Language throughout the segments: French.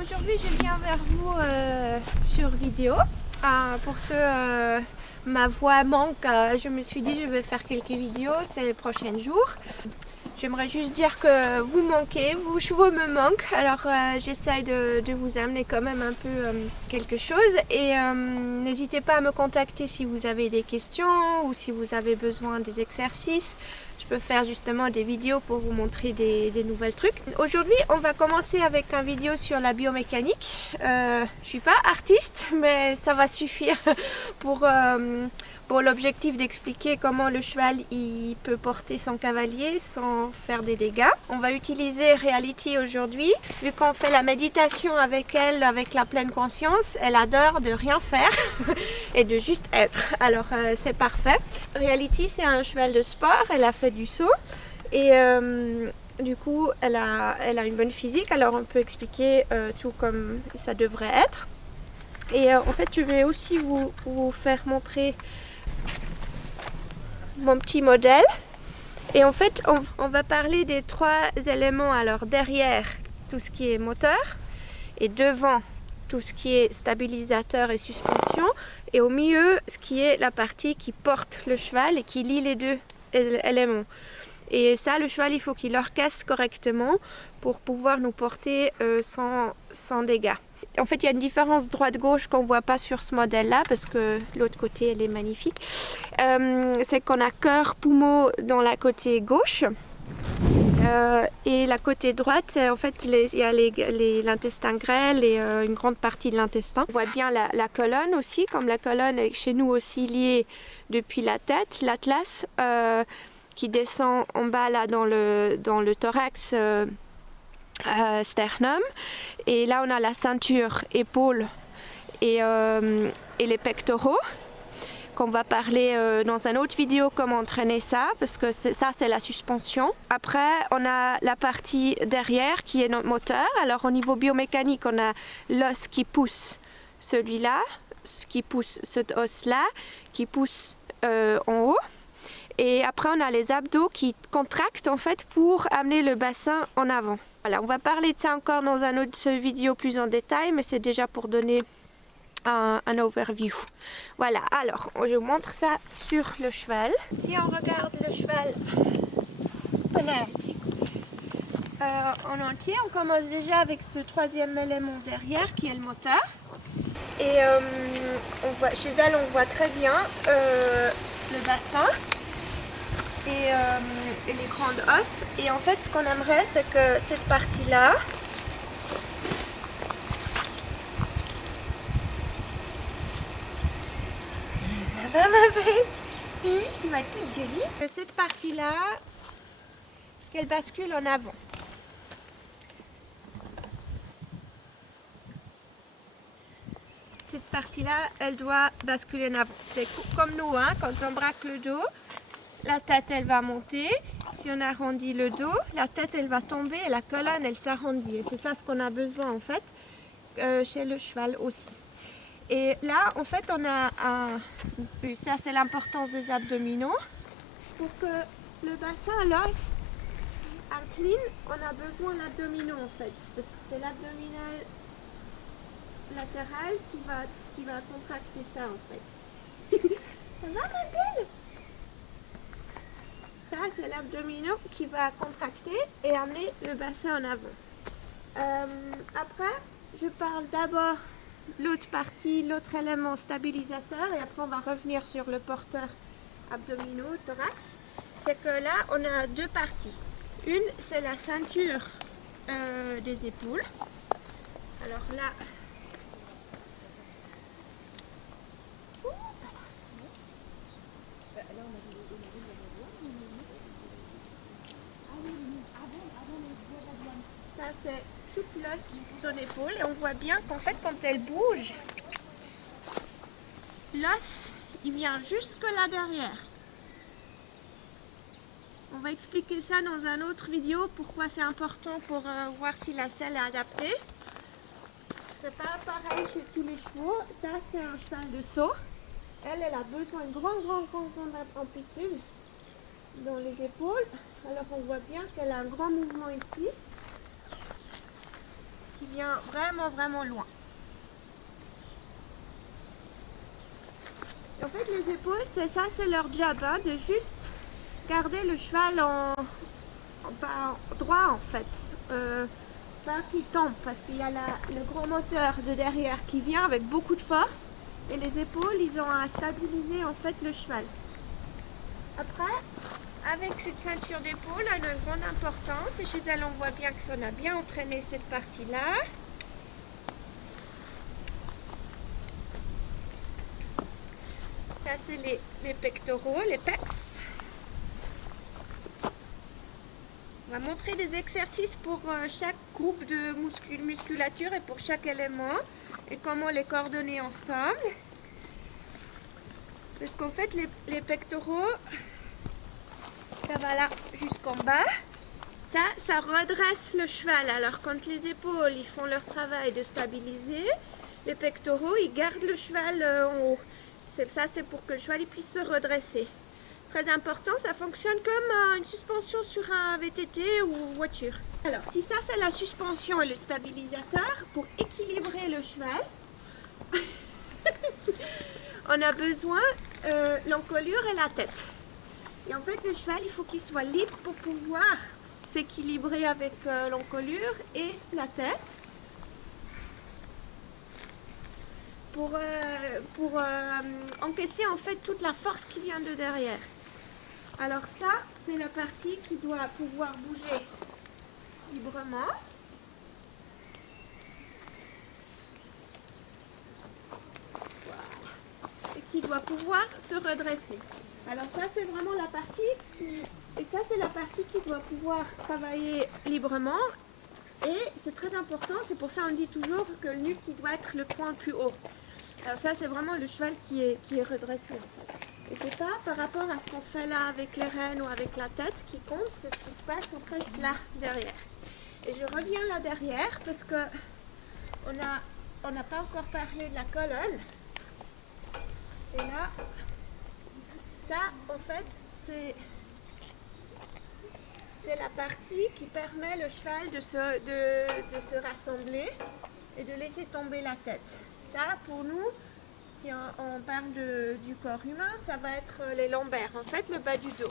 Aujourd'hui je viens vers vous sur vidéo. Pour ceux, ma voix manque, je me suis dit je vais faire quelques vidéos ces les prochains jours. J'aimerais juste dire que vous manquez, vos chevaux me manquent, alors j'essaye de vous amener quand même un peu quelque chose. Et n'hésitez pas à me contacter si vous avez des questions ou si vous avez besoin des exercices. Je peux faire justement des vidéos pour vous montrer des nouvelles trucs. Aujourd'hui, on va commencer avec une vidéo sur la biomécanique. Je suis pas artiste, mais ça va suffire pour l'objectif d'expliquer comment le cheval il peut porter son cavalier sans faire des dégâts. On va utiliser Reality aujourd'hui. Vu qu'on fait la méditation avec elle, avec la pleine conscience, elle adore de rien faire et de juste être. Alors c'est parfait. Reality, c'est un cheval de sport, elle a fait du saut et du coup elle a une bonne physique, alors on peut expliquer tout comme ça devrait être. Et en fait je vais aussi vous faire montrer mon petit modèle. Et en fait on va parler des trois éléments. Alors derrière tout ce qui est moteur et devant tout ce qui est stabilisateur et suspension, et au milieu ce qui est la partie qui porte le cheval et qui lie les deux éléments. Et ça, le cheval, il faut qu'il orchestre correctement pour pouvoir nous porter sans dégâts. En fait, il y a une différence droite-gauche qu'on ne voit pas sur ce modèle-là, parce que l'autre côté, elle est magnifique. C'est qu'on a cœur, poumon dans la côté gauche. Et la côté droite, en fait, il y a l'intestin grêle et une grande partie de l'intestin. On voit bien la colonne aussi, comme la colonne est chez nous aussi liée depuis la tête, l'atlas, qui descend en bas là dans le thorax, sternum. Et là, on a la ceinture, épaule et les pectoraux, qu'on va parler dans une autre vidéo comment entraîner ça, parce que ça c'est la suspension. Après on a la partie derrière qui est notre moteur. Alors au niveau biomécanique, on a l'os qui pousse celui-là, qui pousse cet os là, qui pousse en haut. Et après on a les abdos qui contractent en fait pour amener le bassin en avant. Voilà, on va parler de ça encore dans une autre vidéo plus en détail, mais c'est déjà pour donner un overview. Voilà, alors je vous montre ça sur le cheval. Si on regarde le cheval en entier, on commence déjà avec ce troisième élément derrière qui est le moteur. Et chez elle, on voit très bien le bassin et les grandes os. Et en fait, ce qu'on aimerait, c'est que cette partie-là, qui va être toute jolie. Que cette partie-là, qu'elle bascule en avant. Cette partie-là, elle doit basculer en avant. C'est comme nous, hein, quand on braque le dos, la tête, elle va monter. Si on arrondit le dos, la tête, elle va tomber et la colonne, elle s'arrondit. Et c'est ça ce qu'on a besoin, en fait, chez le cheval aussi. Et là, en fait, on a ça c'est l'importance des abdominaux. Pour que le bassin, l'os, incline, on a besoin d'abdominaux en fait. Parce que c'est l'abdominal latéral qui va contracter ça en fait. Ça va ma belle? Ça c'est l'abdominaux qui va contracter et amener le bassin en avant. Après, je parle d'abord l'autre partie, l'autre élément stabilisateur, et après on va revenir sur le porteur abdominaux, thorax. C'est que là on a deux parties. Une c'est la ceinture des épaules. Alors là, ça c'est toute l'os de son épaule, et on voit bien qu'en fait quand elle bouge, l'os il vient jusque là derrière. On va expliquer ça dans une autre vidéo, pourquoi c'est important pour voir si la selle est adaptée. C'est pas pareil chez tous les chevaux. Ça c'est un cheval de saut. Elle a besoin de grande amplitude dans les épaules. Alors on voit bien qu'elle a un grand mouvement ici, qui vient vraiment loin. Et en fait, les épaules, c'est ça, c'est leur job, hein, de juste garder le cheval droit en fait. Pas qu'il tombe, parce qu'il y a le gros moteur de derrière qui vient avec beaucoup de force. Et les épaules, ils ont à stabiliser en fait le cheval. Après, avec cette ceinture d'épaule, elle a une grande importance. Et chez elle, on voit bien qu'on a bien entraîné cette partie-là. Ça, c'est les pectoraux, les pecs. On va montrer des exercices pour chaque groupe de musculature et pour chaque élément et comment les coordonner ensemble. Parce qu'en fait, les pectoraux, ça va là jusqu'en bas. Ça redresse le cheval. Alors quand les épaules ils font leur travail de stabiliser, les pectoraux ils gardent le cheval en haut. Ça c'est pour que le cheval il puisse se redresser. Très important, ça fonctionne comme une suspension sur un VTT ou voiture. Alors si ça c'est la suspension et le stabilisateur, pour équilibrer le cheval, on a besoin l'encolure et la tête. Et en fait le cheval il faut qu'il soit libre pour pouvoir s'équilibrer avec l'encolure et la tête pour encaisser en fait toute la force qui vient de derrière. Alors ça, c'est la partie qui doit pouvoir bouger librement. Voilà. Et qui doit pouvoir se redresser. Alors ça, c'est vraiment la partie qui doit pouvoir travailler librement. Et c'est très important, c'est pour ça qu'on dit toujours que le nuque qui doit être le point le plus haut. Alors ça, c'est vraiment le cheval qui est redressé. Et c'est pas par rapport à ce qu'on fait là avec les rênes ou avec la tête qui compte, c'est ce qui se passe en fait là derrière. Et je reviens là derrière parce que on n'a pas encore parlé de la colonne. Et là, ça en fait c'est la partie qui permet le cheval de se rassembler et de laisser tomber la tête. Ça pour nous, si on parle du corps humain, ça va être les lombaires, en fait le bas du dos.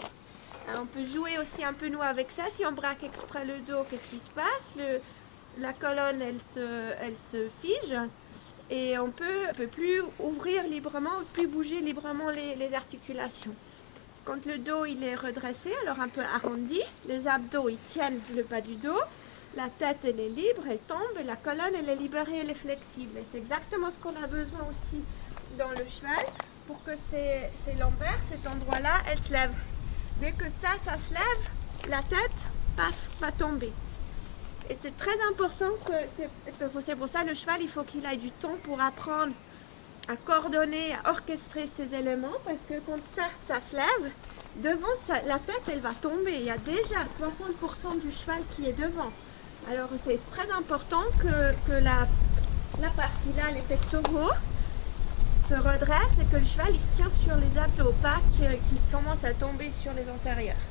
Alors, on peut jouer aussi un peu nous avec ça. Si on braque exprès le dos, qu'est-ce qui se passe? La colonne, elle se fige et on peut plus ouvrir librement, plus bouger librement les articulations. Quand le dos il est redressé, alors un peu arrondi, les abdos ils tiennent le bas du dos, la tête elle est libre, elle tombe et la colonne elle est libérée, elle est flexible. Et c'est exactement ce qu'on a besoin aussi dans le cheval pour que ces lombaires, cet endroit-là, elles se lèvent. Dès que ça se lève, la tête, paf, va tomber. Et c'est très important que c'est pour ça le cheval, il faut qu'il ait du temps pour apprendre à coordonner, à orchestrer ces éléments, parce que quand ça se lève, devant la tête, elle va tomber. Il y a déjà 60% du cheval qui est devant. Alors c'est très important que la partie là, les pectoraux, se redresse et que le cheval il se tient sur les abdos, pas qu'il commence à tomber sur les antérieurs.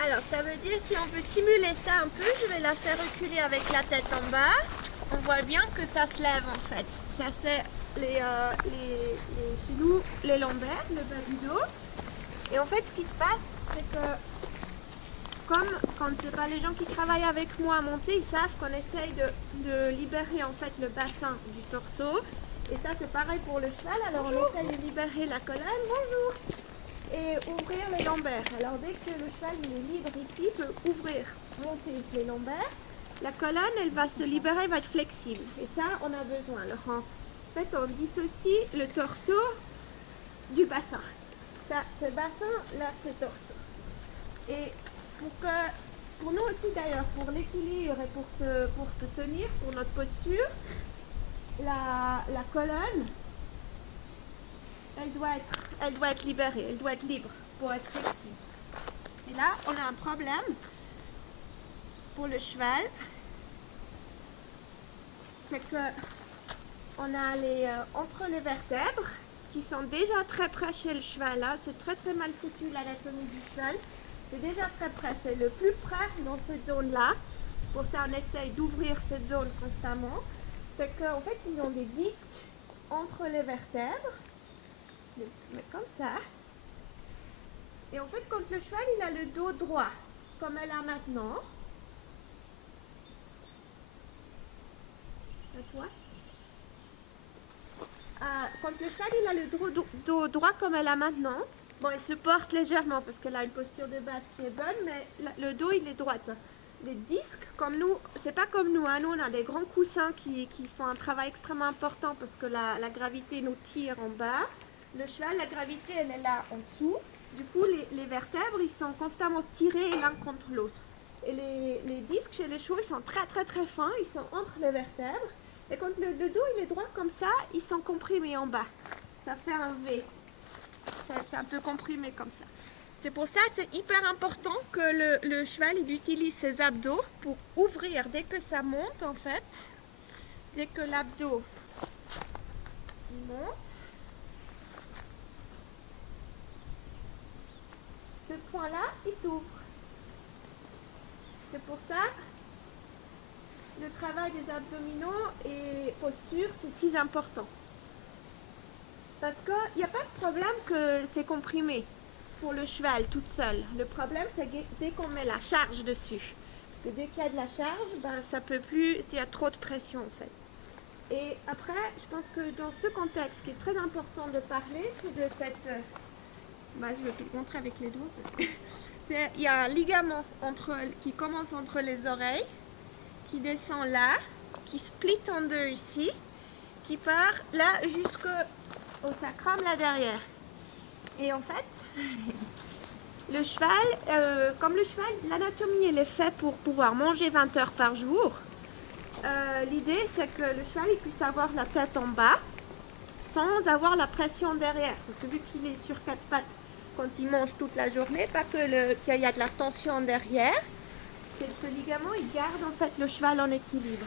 Alors ça veut dire, si on veut simuler ça un peu, je vais la faire reculer avec la tête en bas. On voit bien que ça se lève en fait. Ça c'est chez nous les lombaires, le bas du dos. Et en fait ce qui se passe, c'est que comme quand les gens qui travaillent avec moi à monter, ils savent qu'on essaye de libérer en fait le bassin du torseau. Et ça c'est pareil pour le cheval, alors on essaye de libérer la colonne, bonjour, et ouvrir les lombaires. Alors dès que le cheval il est libre ici, il peut ouvrir, monter les lombaires, la colonne elle va se libérer, elle va être flexible. Et ça on a besoin. Alors en fait on dissocie le torseau du bassin. Ça c'est bassin, là c'est torseau. Et pour nous aussi d'ailleurs, pour l'équilibre et pour se tenir, pour notre posture, la colonne, elle doit être libérée, elle doit être libre pour être flexible. Et là, on a un problème pour le cheval, c'est que on a entre les vertèbres qui sont déjà très près chez le cheval. Là, c'est très mal foutu l'anatomie du cheval. C'est déjà très près, c'est le plus près dans cette zone-là pour ça on essaye d'ouvrir cette zone constamment, c'est qu'en fait ils ont des disques entre les vertèbres, je les mets comme ça. Et en fait quand le cheval il a le dos droit, comme elle a maintenant, quand le cheval il a le dos droit comme elle a maintenant, bon elle se porte légèrement parce qu'elle a une posture de base qui est bonne, mais le dos il est droit. Les disques, comme nous, c'est pas comme nous, hein. Nous on a des grands coussins qui font un travail extrêmement important parce que la gravité nous tire en bas. Le cheval, la gravité elle est là en dessous, du coup les vertèbres ils sont constamment tirés l'un contre l'autre. Et les disques chez les chevaux ils sont très fins, ils sont entre les vertèbres. Et quand le dos il est droit comme ça, ils sont comprimés en bas. Ça fait un V. C'est un peu comprimé comme ça. C'est pour ça c'est hyper important que le cheval il utilise ses abdos pour ouvrir dès que ça monte en fait. Dès que l'abdos monte. Ce point-là, il s'ouvre. C'est pour ça le travail des abdominaux et posture, c'est si important. Parce qu'il n'y a pas de problème que c'est comprimé pour le cheval toute seule. Le problème, c'est dès qu'on met la charge dessus. Parce que dès qu'il y a de la charge, ben, ça peut plus, s'il y a trop de pression en fait. Et après, je pense que dans ce contexte, ce qui est très important de parler, c'est de cette... je vais te le montrer avec les doigts. Il y a un ligament qui commence entre les oreilles, qui descend là, qui split en deux ici, qui part là jusqu'au sacrum là derrière. Et en fait, le cheval, comme le cheval, l'anatomie elle est faite pour pouvoir manger 20 heures par jour. L'idée c'est que le cheval il puisse avoir la tête en bas sans avoir la pression derrière. Parce que vu qu'il est sur 4 pattes quand il mange toute la journée, pas qu'il y a de la tension derrière. Ce ligament il garde en fait le cheval en équilibre.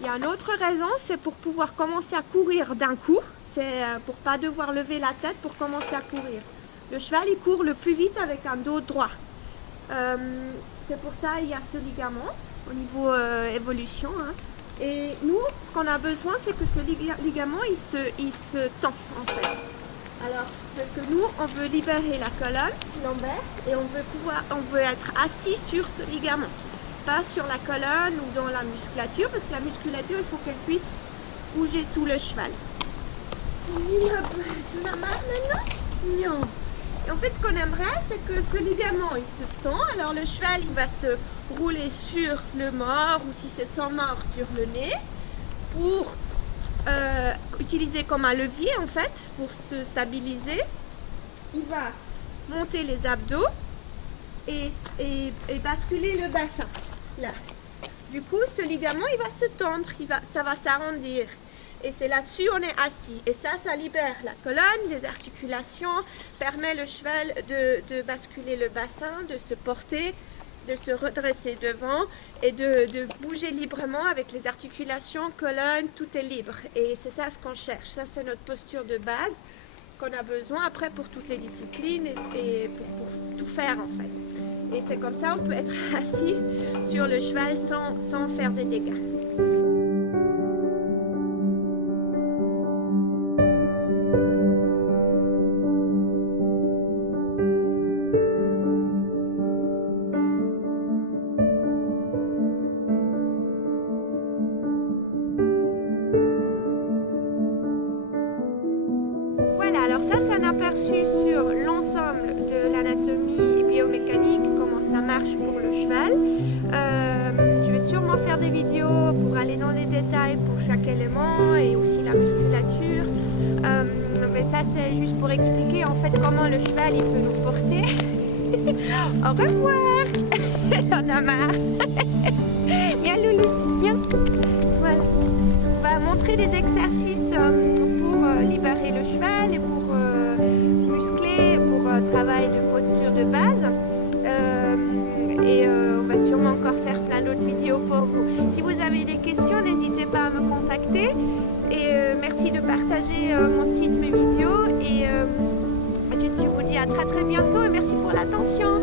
Il y a une autre raison, c'est pour pouvoir commencer à courir d'un coup. C'est pour pas devoir lever la tête pour commencer à courir. Le cheval il court le plus vite avec un dos droit. C'est pour ça il y a ce ligament au niveau évolution. Hein. Et nous, ce qu'on a besoin, c'est que ce ligament il se tend en fait. Alors, parce que nous, on veut libérer la colonne lombaire et on veut être assis sur ce ligament, pas sur la colonne ou dans la musculature, parce que la musculature, il faut qu'elle puisse bouger sous le cheval. Tu en as marre maintenant? Non. Et en fait, ce qu'on aimerait, c'est que ce ligament, il se tend. Alors, le cheval, il va se rouler sur le mort, ou si c'est sans mort, sur le nez, pour utiliser comme un levier en fait pour se stabiliser. Il va monter les abdos et basculer le bassin là. Du coup ce ligament il va se tendre, ça va s'arrondir et c'est là-dessus on est assis et ça libère la colonne, les articulations, permet le cheval de basculer le bassin, de se porter, de se redresser devant et de bouger librement avec les articulations, colonne, tout est libre. Et c'est ça ce qu'on cherche. Ça, c'est notre posture de base qu'on a besoin après pour toutes les disciplines et pour tout faire en fait. Et c'est comme ça on peut être assis sur le cheval sans faire des dégâts. Alors ça c'est un aperçu sur l'ensemble de l'anatomie biomécanique, comment ça marche pour le cheval. Je vais sûrement faire des vidéos pour aller dans les détails pour chaque élément et aussi la musculature. Mais ça c'est juste pour expliquer en fait comment le cheval il peut nous porter. Au revoir. On a marre. Viens Loulou, viens. Voilà. On va montrer des exercices pour libérer le cheval et pour muscler, pour travail de posture de base. On va sûrement encore faire plein d'autres vidéos pour vous. Si vous avez des questions, n'hésitez pas à me contacter. Et merci de partager mon site, mes vidéos. Et je vous dis à très bientôt et merci pour l'attention.